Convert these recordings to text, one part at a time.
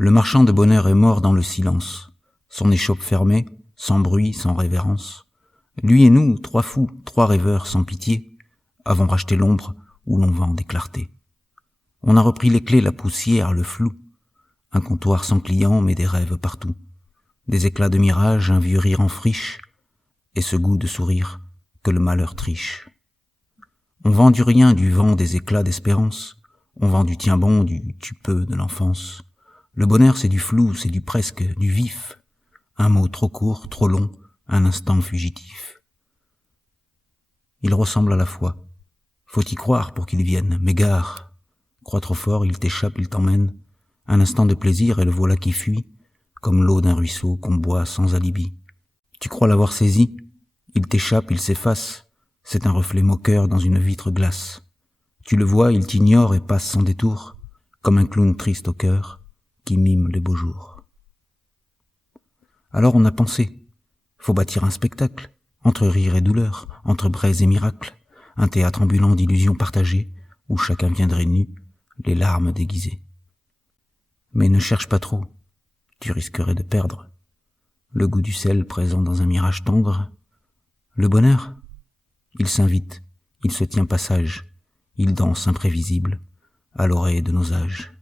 Le marchand de bonheur est mort dans le silence, son échoppe fermée, sans bruit, sans révérence. Lui et nous, trois fous, trois rêveurs sans pitié, avons racheté l'ombre où l'on vend des clartés. On a repris les clés, la poussière, le flou, un comptoir sans clients mais des rêves partout, des éclats de mirage, un vieux rire en friche, et ce goût de sourire que le malheur triche. On vend du rien, du vent, des éclats d'espérance, on vend du tiens bon, du tu peux de l'enfance. Le bonheur c'est du flou, c'est du presque, du vif, un mot trop court, trop long, un instant fugitif. Il ressemble à la foi. Faut y croire pour qu'il vienne, mais gare. Crois trop fort, il t'échappe, il t'emmène. Un instant de plaisir et le voilà qui fuit, comme l'eau d'un ruisseau qu'on boit sans alibi. Tu crois l'avoir saisi, il t'échappe, il s'efface, c'est un reflet moqueur dans une vitre glace. Tu le vois, il t'ignore et passe sans détour, comme un clown triste au cœur, qui mime les beaux jours. Alors on a pensé, faut bâtir un spectacle, entre rire et douleur, entre braise et miracle, un théâtre ambulant d'illusions partagées, où chacun viendrait nu, les larmes déguisées. Mais ne cherche pas trop, tu risquerais de perdre le goût du sel présent dans un mirage tendre. Le bonheur, il s'invite, il se tient passage, il danse imprévisible à l'oreille de nos âges.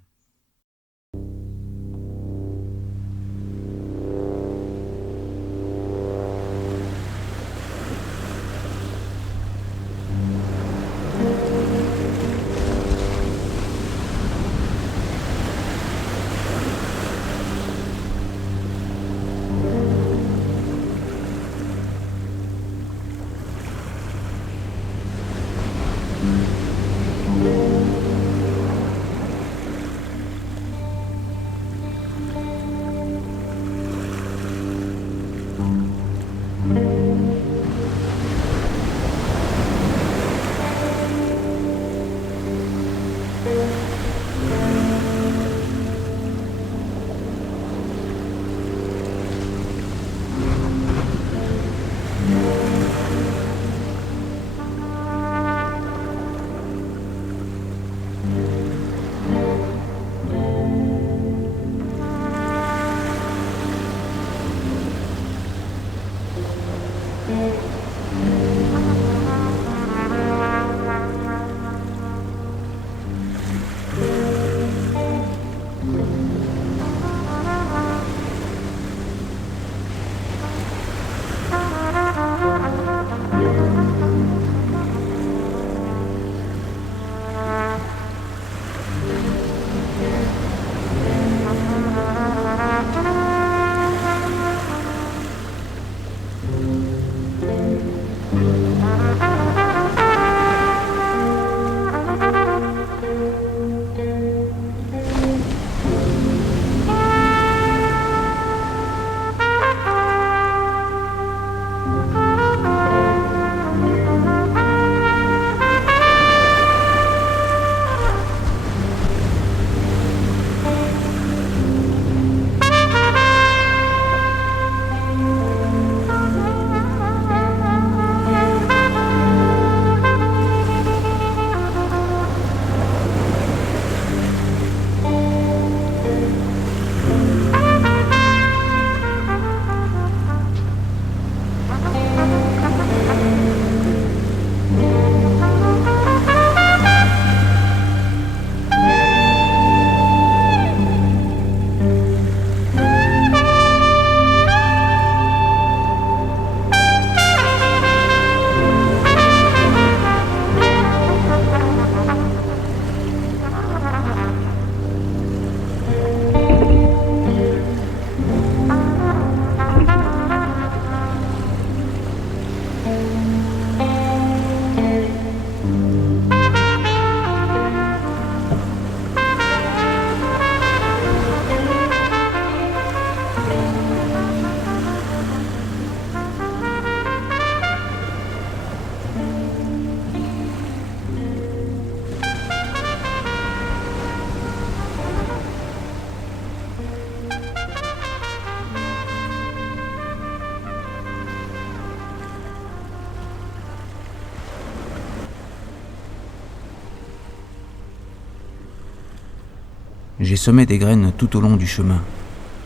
J'ai semé des graines tout au long du chemin,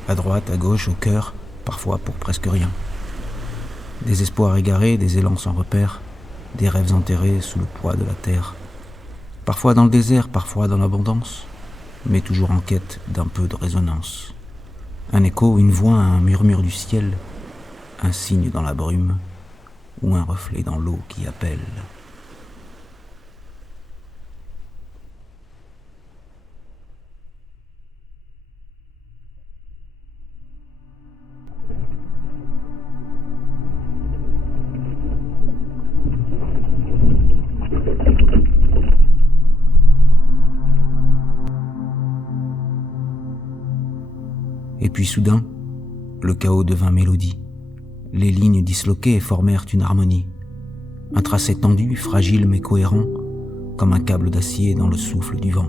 à droite, à gauche, au cœur, parfois pour presque rien. Des espoirs égarés, des élans sans repère, des rêves enterrés sous le poids de la terre. Parfois dans le désert, parfois dans l'abondance, mais toujours en quête d'un peu de résonance. Un écho, une voix, un murmure du ciel, un signe dans la brume, ou un reflet dans l'eau qui appelle. Et puis soudain, le chaos devint mélodie. Les lignes disloquées formèrent une harmonie. Un tracé tendu, fragile mais cohérent, comme un câble d'acier dans le souffle du vent.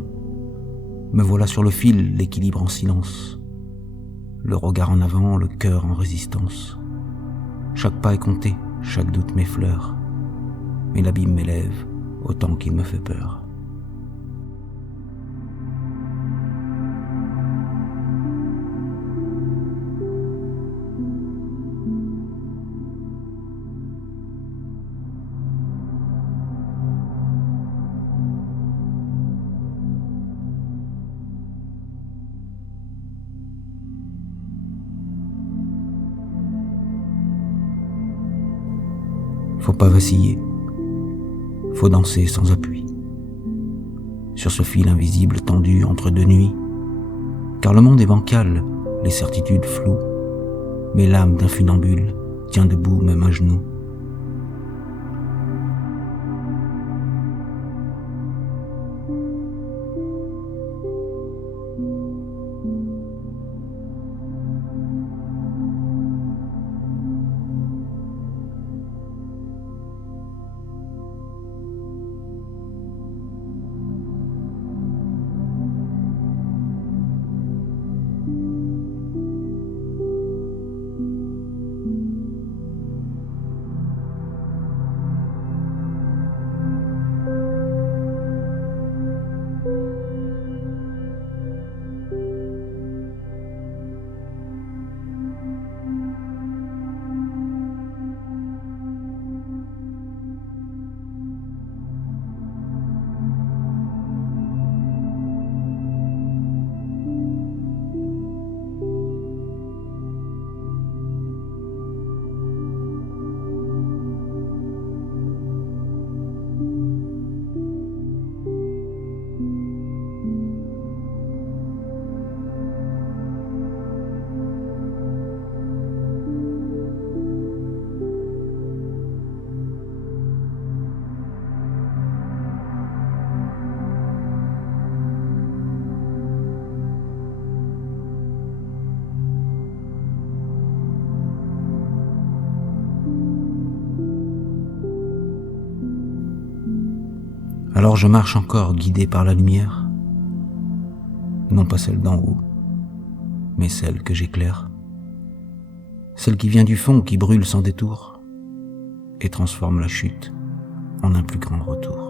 Me voilà sur le fil, l'équilibre en silence. Le regard en avant, le cœur en résistance. Chaque pas est compté, chaque doute m'effleure. Mais l'abîme m'élève autant qu'il me fait peur. Faut pas vaciller, faut danser sans appui, sur ce fil invisible tendu entre deux nuits, car le monde est bancal, les certitudes floues, mais l'âme d'un funambule tient debout même à genoux. Alors je marche encore guidé par la lumière, non pas celle d'en haut, mais celle que j'éclaire, celle qui vient du fond, qui brûle sans détour et transforme la chute en un plus grand retour.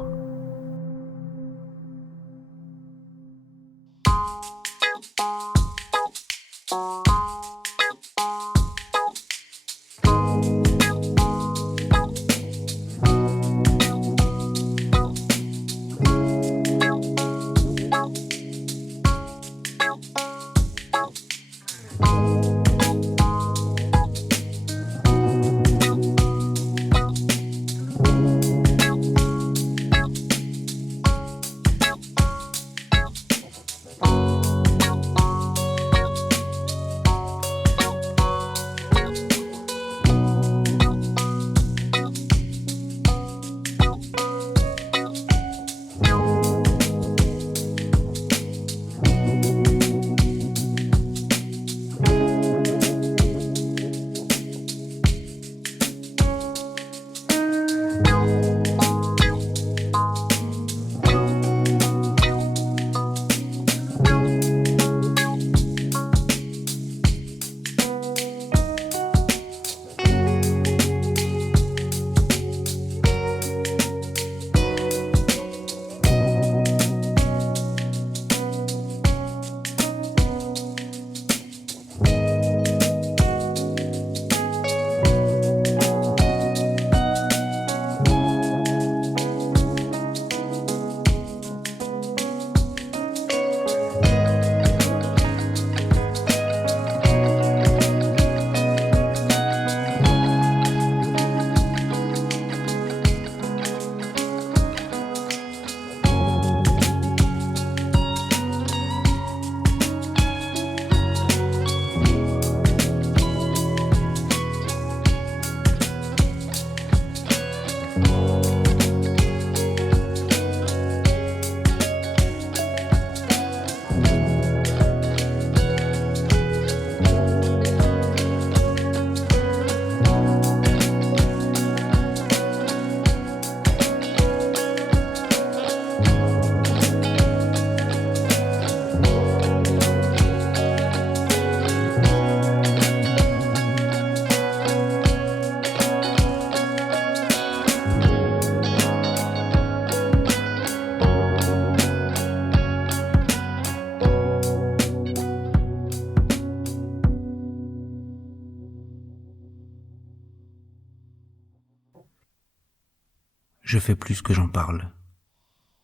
fais plus que j'en parle.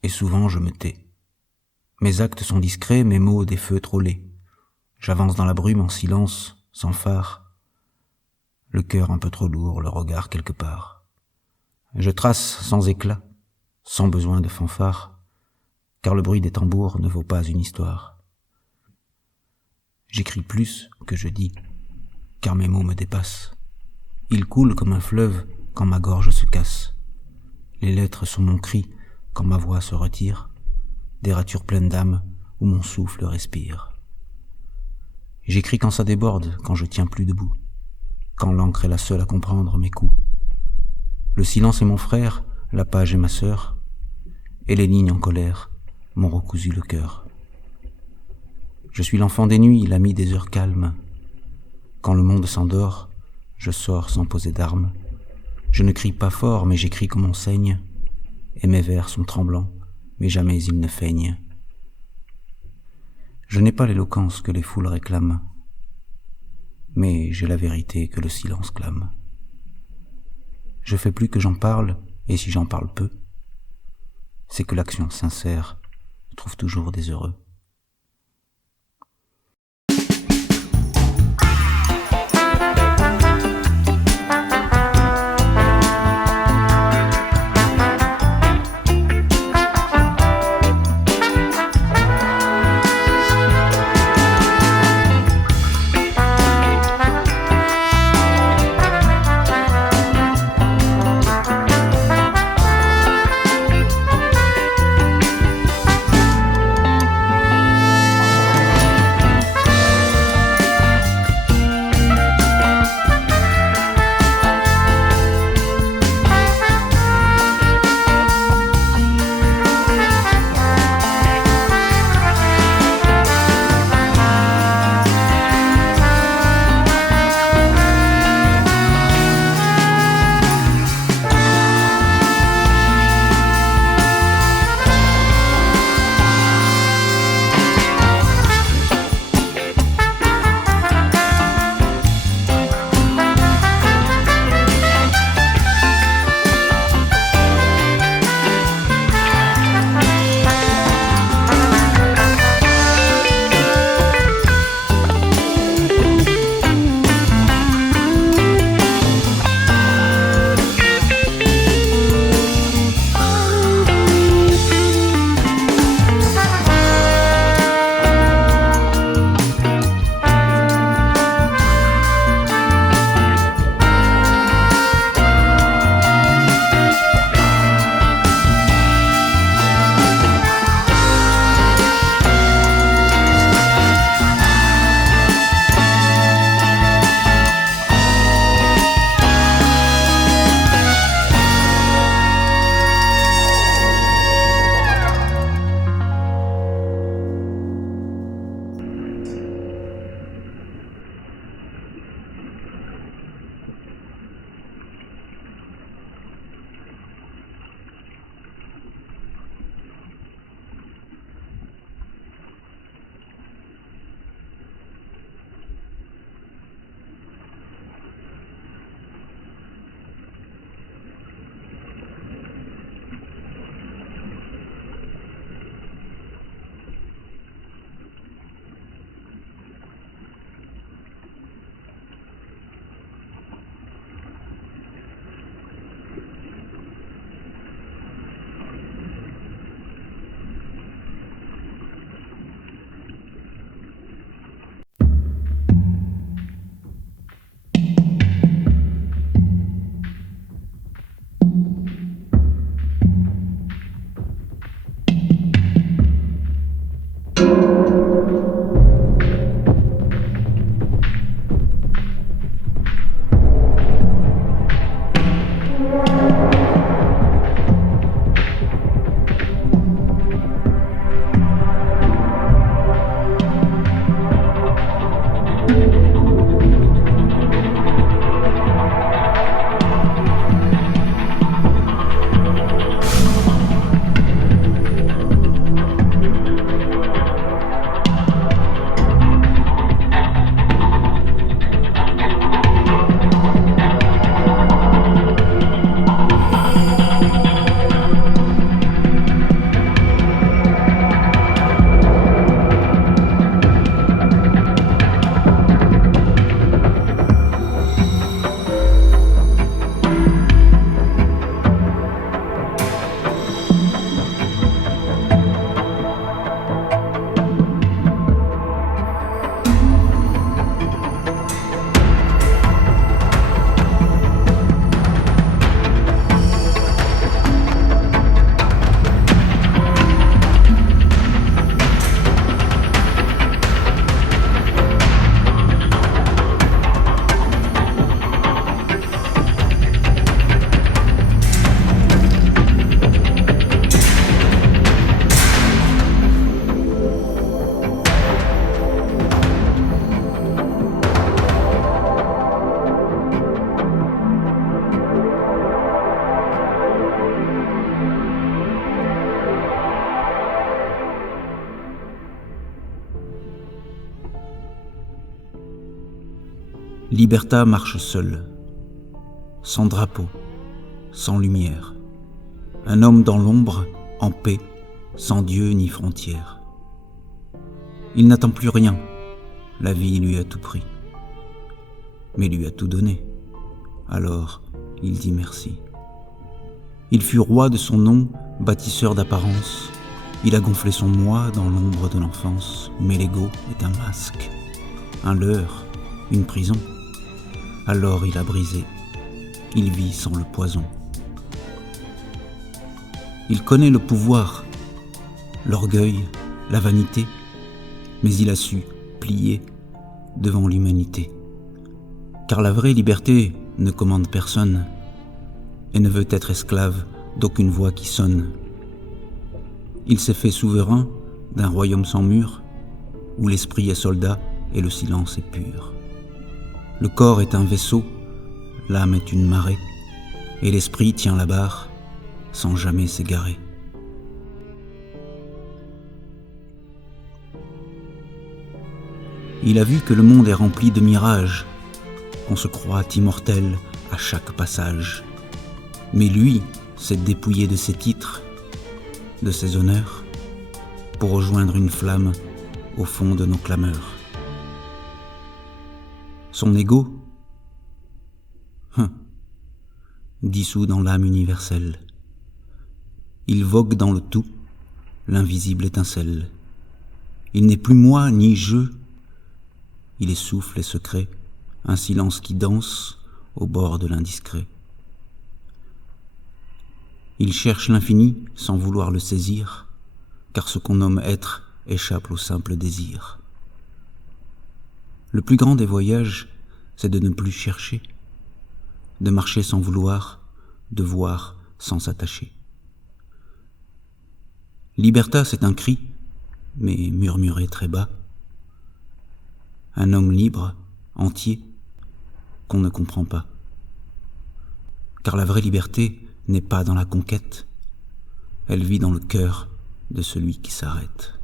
Et souvent je me tais. Mes actes sont discrets, mes mots des feux trop laids. J'avance dans la brume en silence, sans phare. Le cœur un peu trop lourd, le regard quelque part. Je trace sans éclat, sans besoin de fanfare, car le bruit des tambours ne vaut pas une histoire. J'écris plus que je dis, car mes mots me dépassent. Ils coulent comme un fleuve quand ma gorge se casse. Les lettres sont mon cri quand ma voix se retire, des ratures pleines d'âme où mon souffle respire. J'écris quand ça déborde, quand je tiens plus debout, quand l'encre est la seule à comprendre mes coups. Le silence est mon frère, la page est ma sœur, et les lignes en colère m'ont recousu le cœur. Je suis l'enfant des nuits, l'ami des heures calmes. Quand le monde s'endort, je sors sans poser d'armes. Je ne crie pas fort, mais j'écris comme on saigne, et mes vers sont tremblants, mais jamais ils ne feignent. Je n'ai pas l'éloquence que les foules réclament, mais j'ai la vérité que le silence clame. Je fais plus que j'en parle, et si j'en parle peu, c'est que l'action sincère trouve toujours des heureux. Liberta marche seule, sans drapeau, sans lumière. Un homme dans l'ombre, en paix, sans Dieu ni frontières. Il n'attend plus rien, la vie lui a tout pris, mais lui a tout donné. Alors, il dit merci. Il fut roi de son nom, bâtisseur d'apparence. Il a gonflé son moi dans l'ombre de l'enfance, mais l'ego est un masque, un leurre, une prison. Alors il a brisé, il vit sans le poison. Il connaît le pouvoir, l'orgueil, la vanité, mais il a su plier devant l'humanité. Car la vraie liberté ne commande personne et ne veut être esclave d'aucune voix qui sonne. Il s'est fait souverain d'un royaume sans mur, où l'esprit est soldat et le silence est pur. Le corps est un vaisseau, l'âme est une marée, et l'esprit tient la barre sans jamais s'égarer. Il a vu que le monde est rempli de mirages, qu'on se croit immortel à chaque passage. Mais lui s'est dépouillé de ses titres, de ses honneurs, pour rejoindre une flamme au fond de nos clameurs. Son ego, dissous dans l'âme universelle. Il vogue dans le tout, l'invisible étincelle. Il n'est plus moi ni je, il est souffle et secret, un silence qui danse au bord de l'indiscret. Il cherche l'infini sans vouloir le saisir, car ce qu'on nomme être échappe au simple désir. Le plus grand des voyages, c'est de ne plus chercher, de marcher sans vouloir, de voir sans s'attacher. Liberta, c'est un cri, mais murmuré très bas. Un homme libre, entier, qu'on ne comprend pas. Car la vraie liberté n'est pas dans la conquête, elle vit dans le cœur de celui qui s'arrête.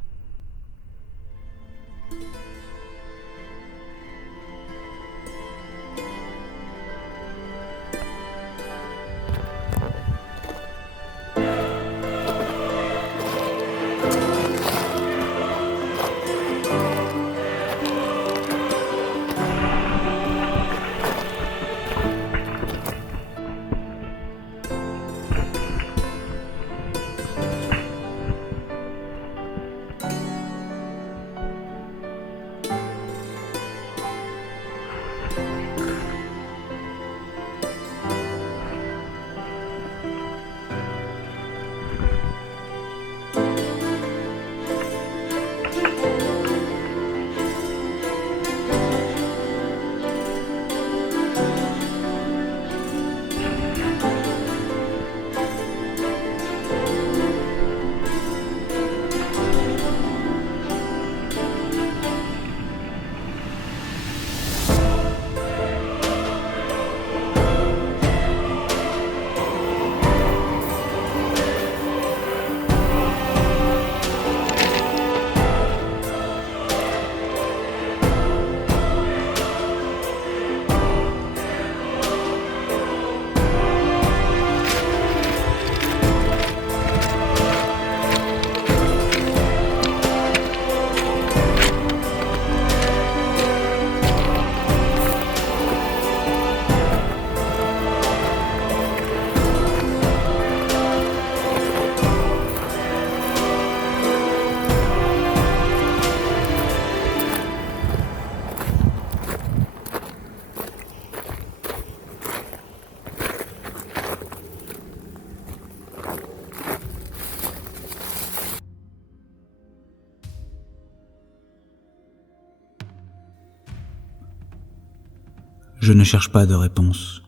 Je ne cherche pas de réponse.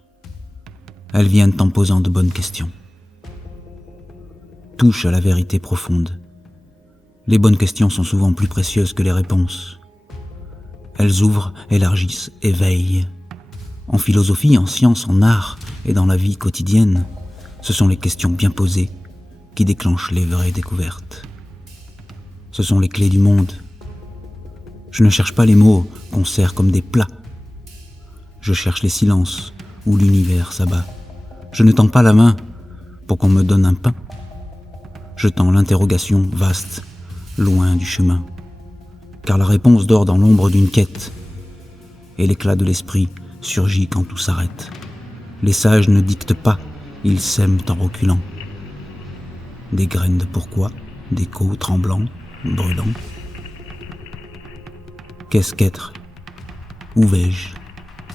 Elles viennent en posant de bonnes questions. Touche à la vérité profonde. Les bonnes questions sont souvent plus précieuses que les réponses. Elles ouvrent, élargissent, éveillent. En philosophie, en science, en art et dans la vie quotidienne, ce sont les questions bien posées qui déclenchent les vraies découvertes. Ce sont les clés du monde. Je ne cherche pas les mots qu'on sert comme des plats. je cherche les silences où l'univers s'abat. Je ne tends pas la main pour qu'on me donne un pain. Je tends l'interrogation vaste, loin du chemin. Car la réponse dort dans l'ombre d'une quête. Et l'éclat de l'esprit surgit quand tout s'arrête. Les sages ne dictent pas, ils sèment en reculant. Des graines de pourquoi, d'échos tremblants, brûlants. Qu'est-ce qu'être? Où vais-je?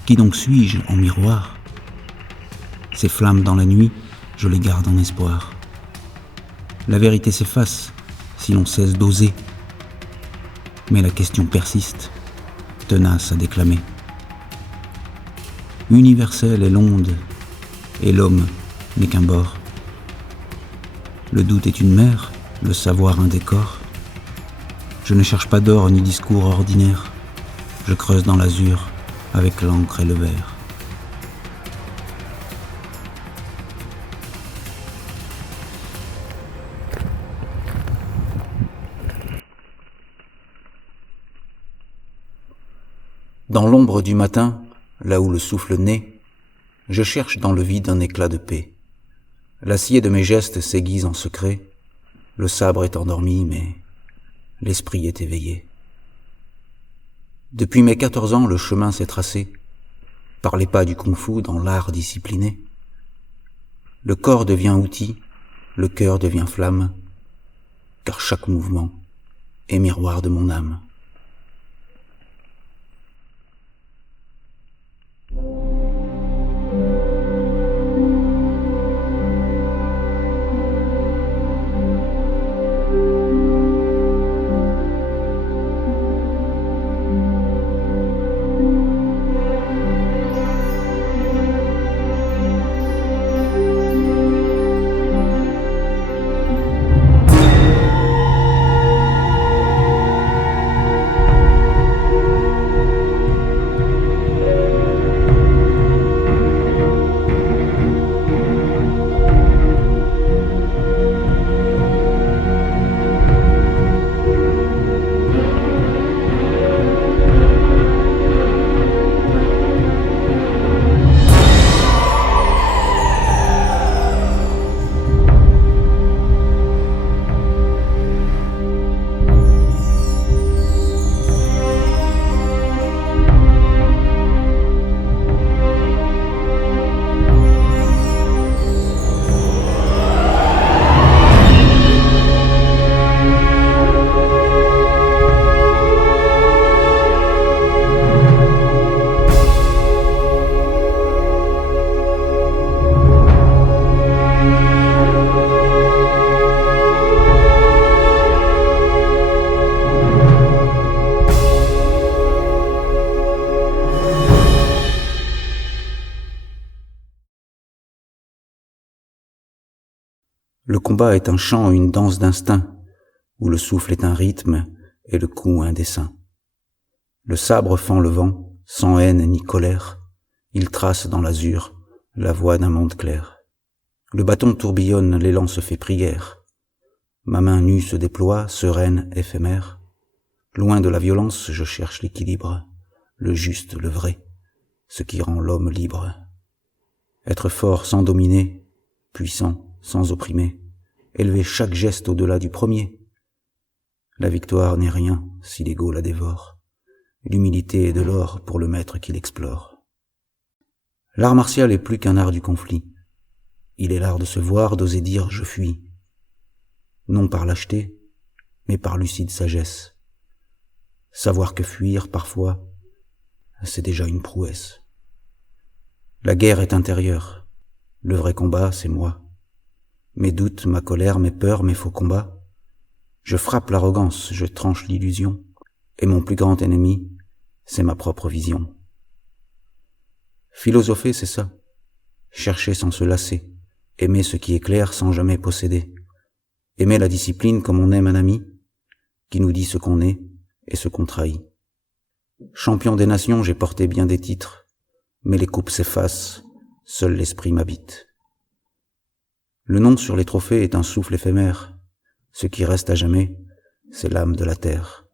Qui donc suis-je en miroir? Ces flammes dans la nuit, je les garde en espoir. La vérité s'efface si l'on cesse d'oser. Mais la question persiste, tenace à déclamer. Universelle est l'onde, et l'homme n'est qu'un bord. Le doute est une mer, le savoir un décor. Je ne cherche pas d'or ni discours ordinaire. Je creuse dans l'azur avec l'encre et le verre. Dans l'ombre du matin, là où le souffle naît, je cherche dans le vide un éclat de paix. L'acier de mes gestes s'aiguise en secret, le sabre est endormi, mais l'esprit est éveillé. Depuis mes 14 ans, le chemin s'est tracé, par les pas du kung-fu dans l'art discipliné. Le corps devient outil, le cœur devient flamme, car chaque mouvement est miroir de mon âme. Le combat est un chant, une danse d'instinct, où le souffle est un rythme et le coup un dessin. Le sabre fend le vent, sans haine ni colère, il trace dans l'azur la voie d'un monde clair. Le bâton tourbillonne, l'élan se fait prière. Ma main nue se déploie, sereine, éphémère. Loin de la violence, je cherche l'équilibre, le juste, le vrai, ce qui rend l'homme libre. Être fort sans dominer, puissant sans opprimer, élever chaque geste au-delà du premier. La victoire n'est rien si l'ego la dévore. L'humilité est de l'or pour le maître qui l'explore. L'art martial est plus qu'un art du conflit. Il est l'art de se voir, d'oser dire « je fuis ». Non par lâcheté, mais par lucide sagesse. Savoir que fuir, parfois, c'est déjà une prouesse. La guerre est intérieure. Le vrai combat, c'est moi. Mes doutes, ma colère, mes peurs, mes faux combats. Je frappe l'arrogance, je tranche l'illusion. Et mon plus grand ennemi, c'est ma propre vision. Philosopher, c'est ça. Chercher sans se lasser. Aimer ce qui est clair sans jamais posséder. Aimer la discipline comme on aime un ami, qui nous dit ce qu'on est et ce qu'on trahit. Champion des nations, j'ai porté bien des titres, mais les coupes s'effacent, seul l'esprit m'habite. Le nom sur les trophées est un souffle éphémère. Ce qui reste à jamais, c'est l'âme de la terre.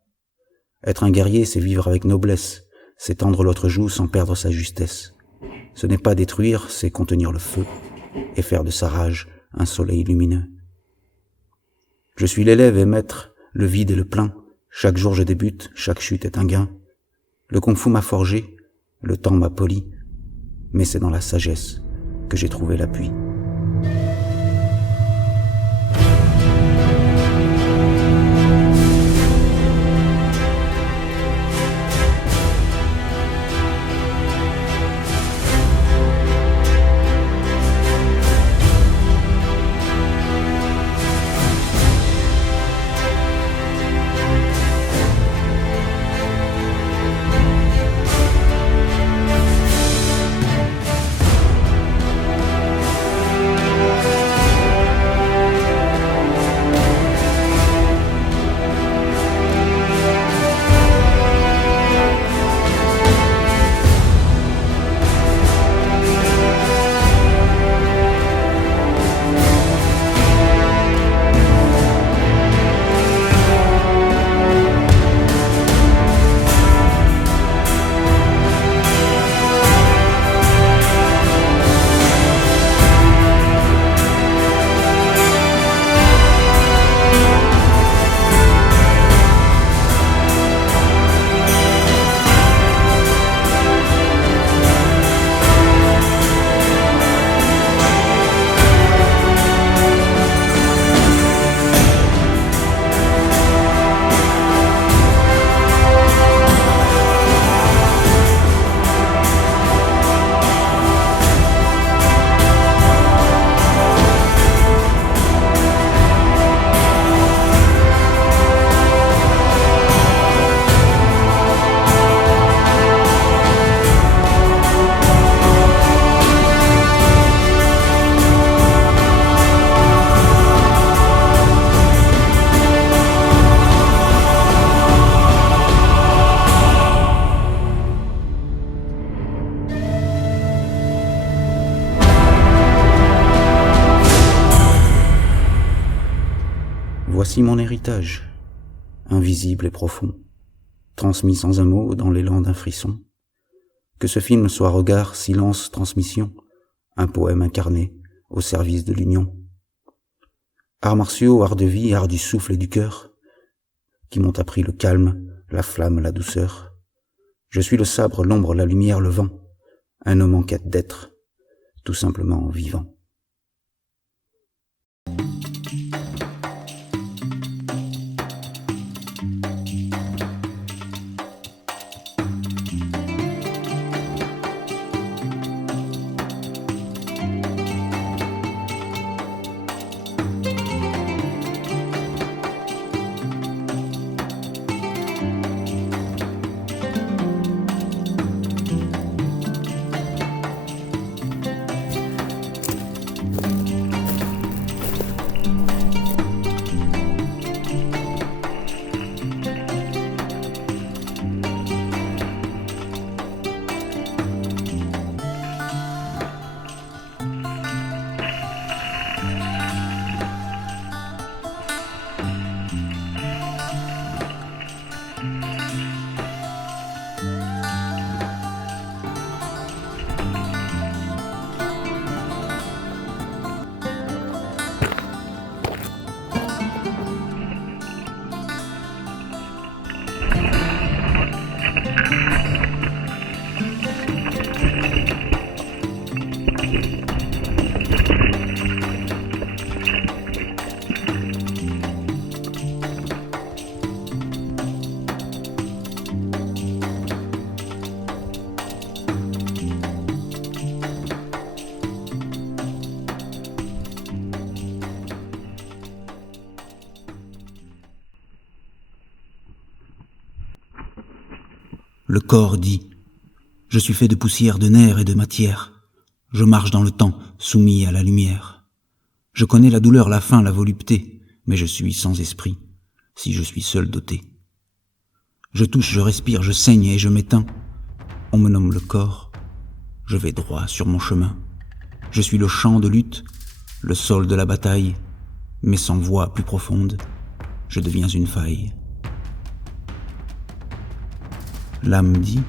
Être un guerrier, c'est vivre avec noblesse, c'est tendre l'autre joue sans perdre sa justesse. Ce n'est pas détruire, c'est contenir le feu et faire de sa rage un soleil lumineux. Je suis l'élève et maître, le vide et le plein. Chaque jour je débute, chaque chute est un gain. Le kung-fu m'a forgé, le temps m'a poli, mais c'est dans la sagesse que j'ai trouvé l'appui. Voici mon héritage, invisible et profond, transmis sans un mot dans l'élan d'un frisson. Que ce film soit regard, silence, transmission, un poème incarné au service de l'union. Arts martiaux, art de vie, art du souffle et du cœur, qui m'ont appris le calme, la flamme, la douceur. Je suis le sabre, l'ombre, la lumière, le vent, un homme en quête d'être, tout simplement vivant. Le corps dit « Je suis fait de poussière, de nerfs et de matière. Je marche dans le temps, soumis à la lumière. Je connais la douleur, la faim, la volupté, mais je suis sans esprit, si je suis seul doté. Je touche, je respire, je saigne et je m'éteins. On me nomme le corps, je vais droit sur mon chemin. Je suis le champ de lutte, le sol de la bataille, mais sans voix plus profonde, je deviens une faille. L'âme dit,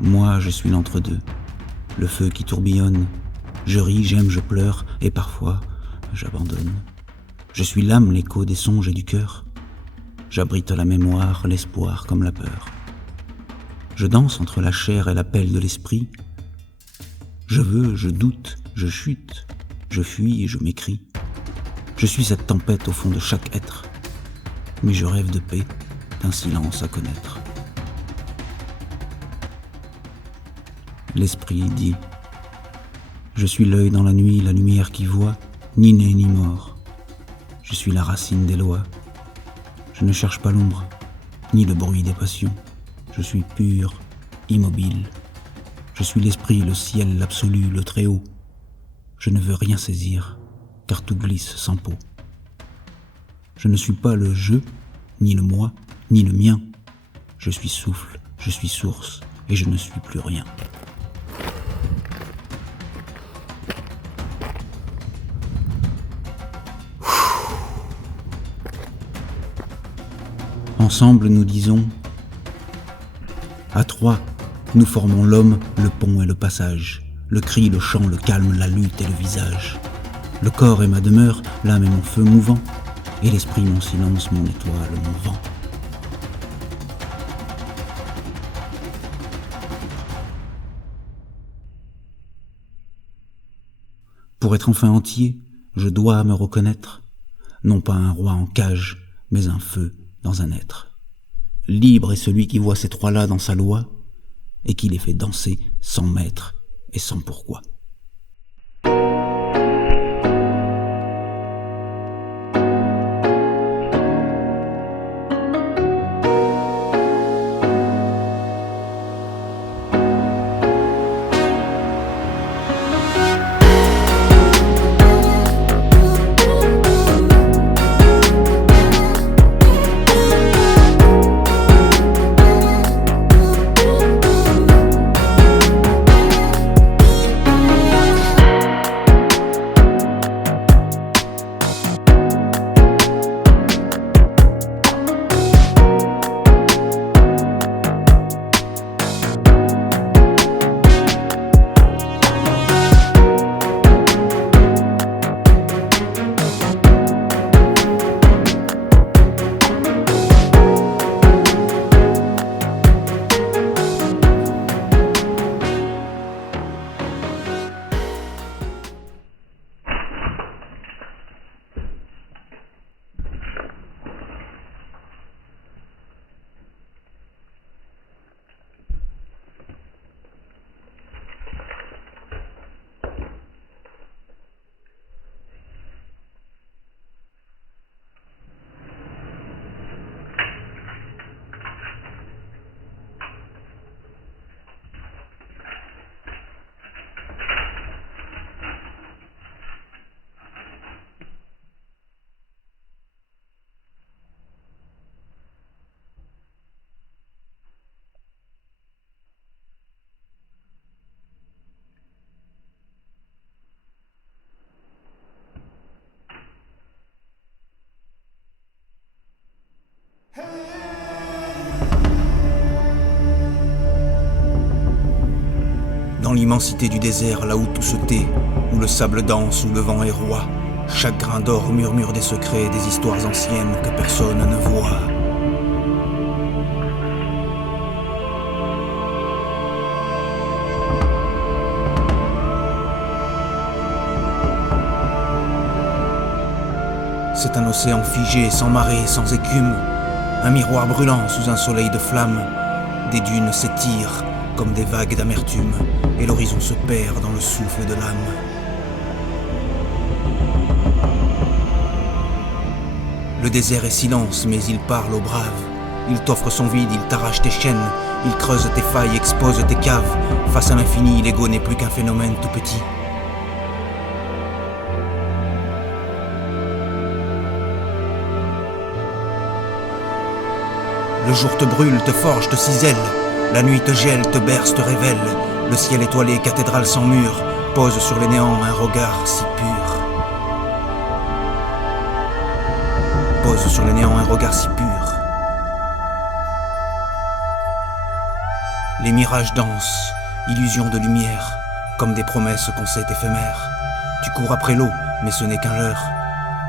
Moi, je suis l'entre-deux, le feu qui tourbillonne. Je ris, j'aime, je pleure, et parfois, j'abandonne. Je suis l'âme, l'écho des songes et du cœur. J'abrite la mémoire, l'espoir comme la peur. Je danse entre la chair et l'appel de l'esprit. Je veux, je doute, je chute, je fuis et je m'écris. Je suis cette tempête au fond de chaque être, mais je rêve de paix, d'un silence à connaître. L'esprit dit: je suis l'œil dans la nuit, la lumière qui voit, ni né ni mort. Je suis la racine des lois. Je ne cherche pas l'ombre, ni le bruit des passions. Je suis pur, immobile. Je suis l'esprit, le ciel, l'absolu, le très-haut. Je ne veux rien saisir, car tout glisse sans peau. Je ne suis pas le je, ni le moi, ni le mien. Je suis souffle, je suis source, et je ne suis plus rien. Ensemble, nous disons: à trois, nous formons l'homme, le pont et le passage, le cri, le chant, le calme, la lutte et le visage. Le corps est ma demeure, l'âme est mon feu mouvant, et l'esprit mon silence, mon étoile, mon vent. Pour être enfin entier, je dois me reconnaître, non pas un roi en cage, mais un feu dans un être. Libre est celui qui voit ces trois-là dans sa loi, et qui les fait danser sans maître et sans pourquoi. Dans l'immensité du désert, là où tout se tait, où le sable danse, où le vent est roi, chaque grain d'or murmure des secrets, des histoires anciennes que personne ne voit. C'est un océan figé, sans marée, sans écume, un miroir brûlant sous un soleil de flammes. Des dunes s'étirent comme des vagues d'amertume, et l'horizon se perd dans le souffle de l'âme. Le désert est silence, mais il parle aux braves. Il t'offre son vide, il t'arrache tes chaînes, il creuse tes failles, expose tes caves. Face à l'infini, l'ego n'est plus qu'un phénomène tout petit. Le jour te brûle, te forge, te cisèle. La nuit te gèle, te berce, te révèle. Le ciel étoilé, cathédrale sans mur, pose sur les néants un regard si pur. Pose sur les néants un regard si pur. Les mirages dansent, illusions de lumière, comme des promesses qu'on sait éphémères. Tu cours après l'eau, mais ce n'est qu'un leurre,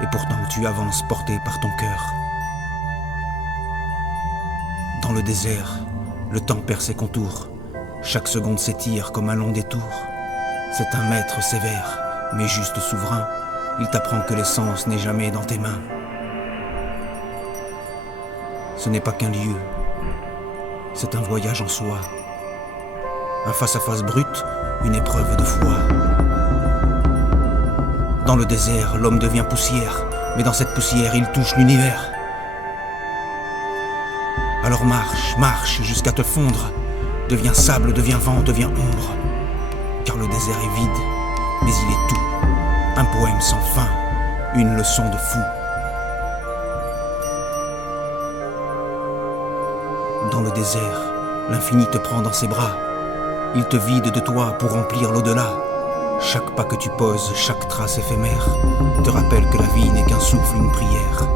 et pourtant tu avances porté par ton cœur. Dans le désert, le temps perd ses contours, chaque seconde s'étire comme un long détour. C'est un maître sévère, mais juste souverain, il t'apprend que l'essence n'est jamais dans tes mains. Ce n'est pas qu'un lieu, c'est un voyage en soi. Un face-à-face brut, une épreuve de foi. Dans le désert, l'homme devient poussière, mais dans cette poussière, il touche l'univers. Alors marche, marche jusqu'à te fondre, deviens sable, deviens vent, deviens ombre. Car le désert est vide, mais il est tout. Un poème sans fin, une leçon de fou. Dans le désert, l'infini te prend dans ses bras. Il te vide de toi pour remplir l'au-delà. Chaque pas que tu poses, chaque trace éphémère, te rappelle que la vie n'est qu'un souffle, une prière.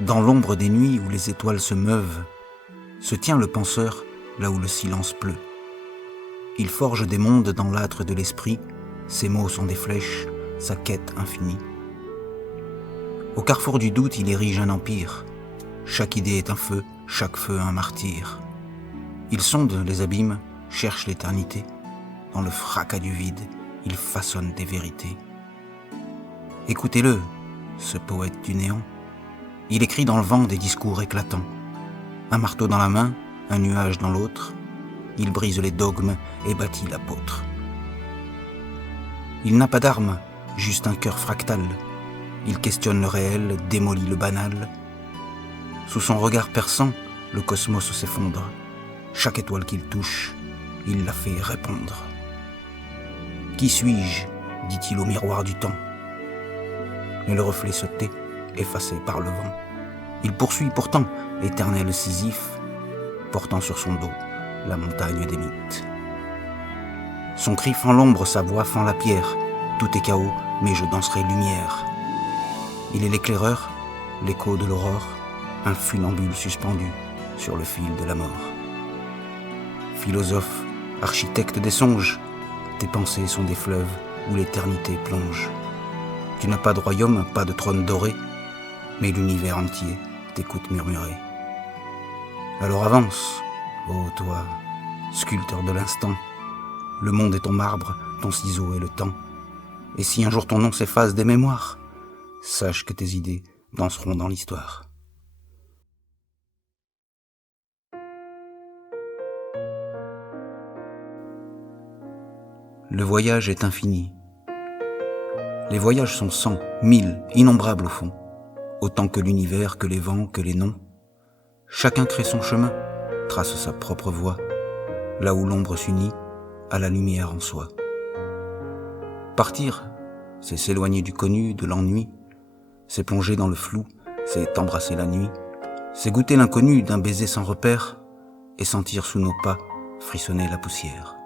Dans l'ombre des nuits où les étoiles se meuvent, se tient le penseur là où le silence pleut. Il forge des mondes dans l'âtre de l'esprit, ses mots sont des flèches, sa quête infinie. Au carrefour du doute, il érige un empire. Chaque idée est un feu, chaque feu un martyr. Il sonde les abîmes, cherche l'éternité. Dans le fracas du vide, il façonne des vérités. Écoutez-le, ce poète du néant. Il écrit dans le vent des discours éclatants. Un marteau dans la main, un nuage dans l'autre. Il brise les dogmes et bâtit l'apôtre. Il n'a pas d'armes, juste un cœur fractal. Il questionne le réel, démolit le banal. Sous son regard perçant, le cosmos s'effondre. Chaque étoile qu'il touche, il la fait répondre. Qui suis-je ? dit-il au miroir du temps. Mais le reflet se tait, effacé par le vent. Il poursuit pourtant, éternel Sisyphe, portant sur son dos la montagne des mythes. Son cri fend l'ombre, sa voix fend la pierre. Tout est chaos, mais je danserai lumière. Il est l'éclaireur, l'écho de l'aurore, un funambule suspendu sur le fil de la mort. Philosophe, architecte des songes, tes pensées sont des fleuves où l'éternité plonge. Tu n'as pas de royaume, pas de trône doré, mais l'univers entier t'écoute murmurer. Alors avance, ô toi, sculpteur de l'instant, le monde est ton marbre, ton ciseau est le temps. Et si un jour ton nom s'efface des mémoires, sache que tes idées danseront dans l'histoire. Le voyage est infini. Les voyages sont 100, 1000, innombrables au fond, autant que l'univers, que les vents, que les noms. Chacun crée son chemin, trace sa propre voie, là où l'ombre s'unit à la lumière en soi. Partir, c'est s'éloigner du connu, de l'ennui, c'est plonger dans le flou, c'est embrasser la nuit, c'est goûter l'inconnu d'un baiser sans repère et sentir sous nos pas frissonner la poussière.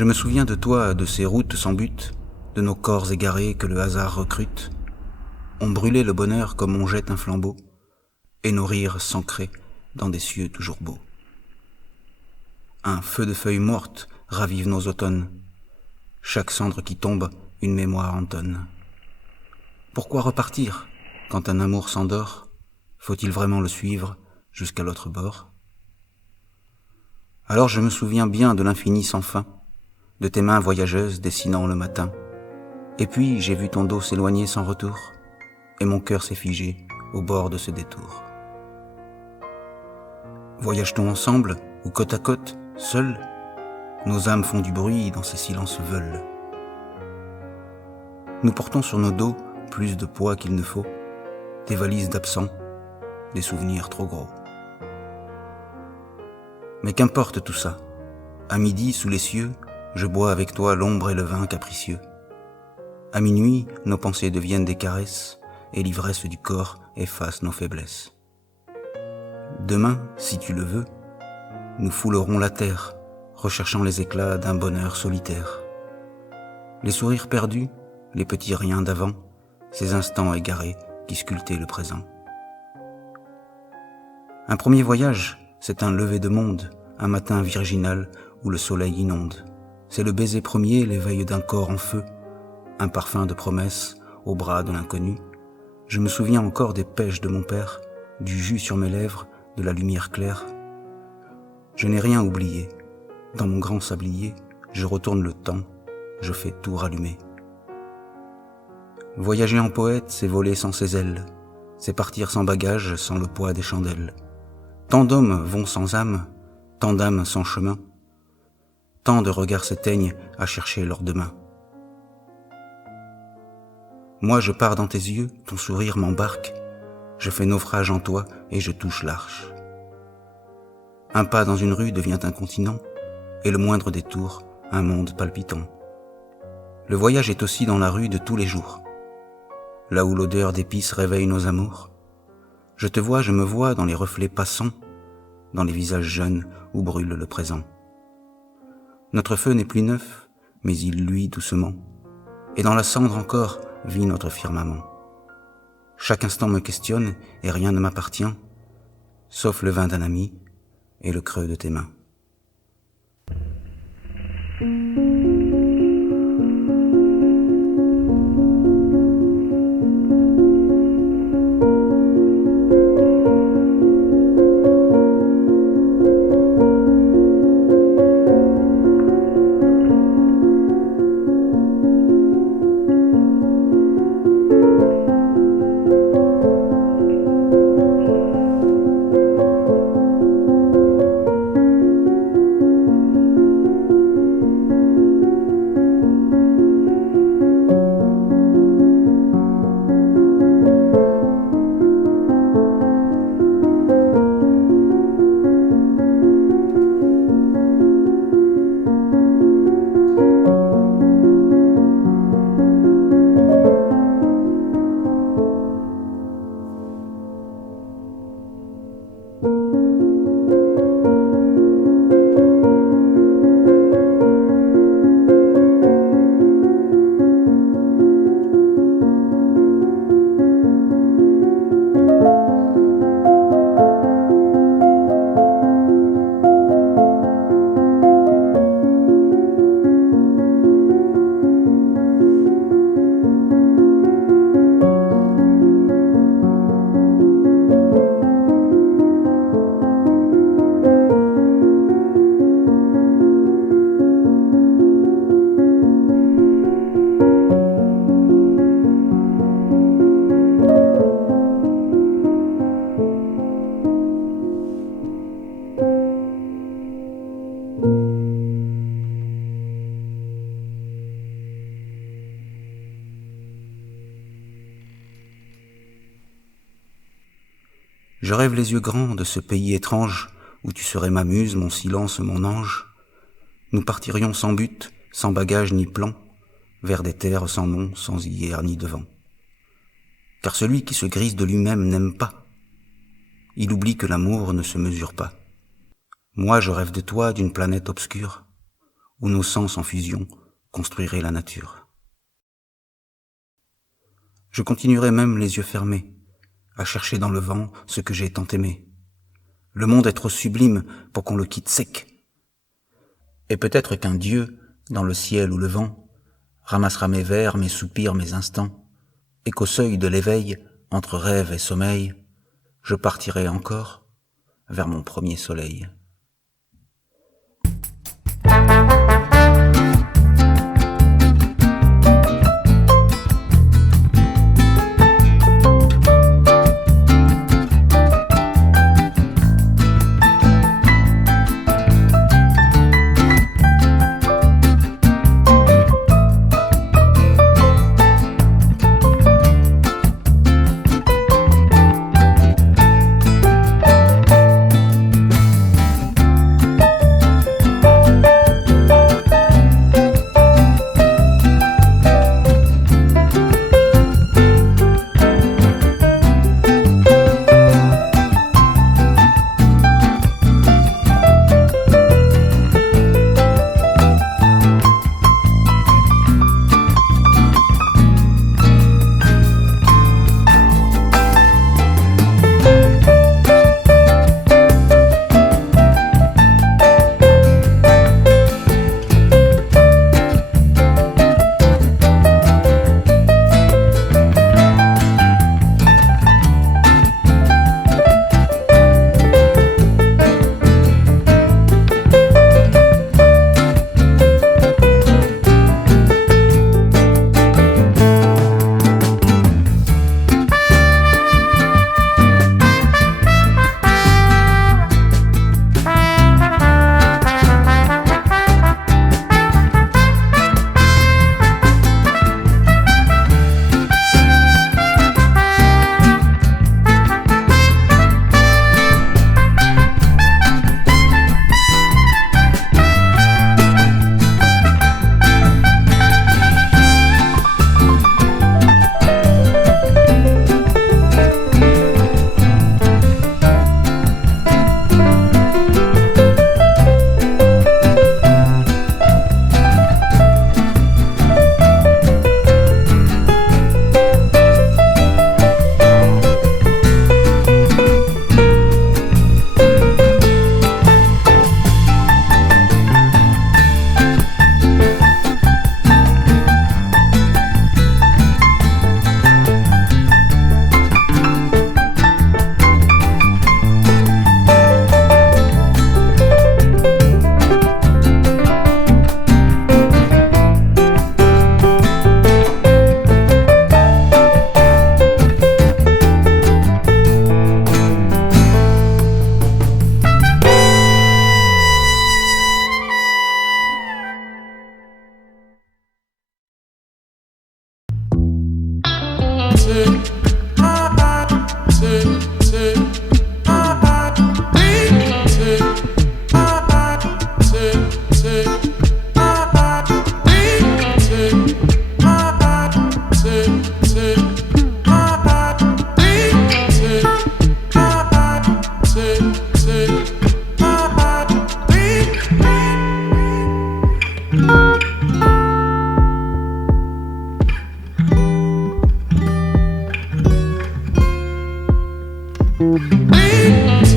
Je me souviens de toi, de ces routes sans but, de nos corps égarés que le hasard recrute. On brûlait le bonheur comme on jette un flambeau, et nos rires s'ancraient dans des cieux toujours beaux. Un feu de feuilles mortes ravive nos automnes. Chaque cendre qui tombe, une mémoire entonne. Pourquoi repartir quand un amour s'endort? Faut-il vraiment le suivre jusqu'à l'autre bord? Alors je me souviens bien de l'infini sans fin, de tes mains voyageuses dessinant le matin. Et puis j'ai vu ton dos s'éloigner sans retour, et mon cœur s'est figé au bord de ce détour. Voyage-t-on ensemble, ou côte à côte, seuls? Nos âmes font du bruit dans ces silences veules. Nous portons sur nos dos plus de poids qu'il ne faut, des valises d'absents, des souvenirs trop gros. Mais qu'importe tout ça, à midi sous les cieux, je bois avec toi l'ombre et le vin capricieux. À minuit, nos pensées deviennent des caresses, et l'ivresse du corps efface nos faiblesses. Demain, si tu le veux, nous foulerons la terre, recherchant les éclats d'un bonheur solitaire. Les sourires perdus, les petits riens d'avant, ces instants égarés qui sculptaient le présent. Un premier voyage, c'est un lever de monde, un matin virginal où le soleil inonde. C'est le baiser premier, l'éveil d'un corps en feu, un parfum de promesse au bras de l'inconnu. Je me souviens encore des pêches de mon père, du jus sur mes lèvres, de la lumière claire. Je n'ai rien oublié. Dans mon grand sablier, je retourne le temps, je fais tout rallumer. Voyager en poète, c'est voler sans ses ailes, c'est partir sans bagage, sans le poids des chandelles. Tant d'hommes vont sans âme, tant d'âmes sans chemin, tant de regards s'éteignent à chercher leur demain. Moi je pars dans tes yeux, ton sourire m'embarque, je fais naufrage en toi et je touche l'arche. Un pas dans une rue devient un continent, et le moindre détour, un monde palpitant. Le voyage est aussi dans la rue de tous les jours, là où l'odeur d'épices réveille nos amours. Je te vois, je me vois dans les reflets passants, dans les visages jeunes où brûle le présent. Notre feu n'est plus neuf, mais il luit doucement, et dans la cendre encore vit notre firmament. Chaque instant me questionne et rien ne m'appartient, sauf le vin d'un ami et le creux de tes mains. Je rêve les yeux grands de ce pays étrange où tu serais ma muse, mon silence, mon ange. Nous partirions sans but, sans bagage ni plan, vers des terres sans nom, sans hier ni devant. Car celui qui se grise de lui-même n'aime pas. Il oublie que l'amour ne se mesure pas. Moi je rêve de toi, d'une planète obscure, où nos sens en fusion construiraient la nature. Je continuerai même les yeux fermés, à chercher dans le vent ce que j'ai tant aimé. Le monde est trop sublime pour qu'on le quitte sec. Et peut-être qu'un Dieu, dans le ciel ou le vent, ramassera mes vers, mes soupirs, mes instants, et qu'au seuil de l'éveil, entre rêve et sommeil, je partirai encore vers mon premier soleil.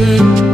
feu.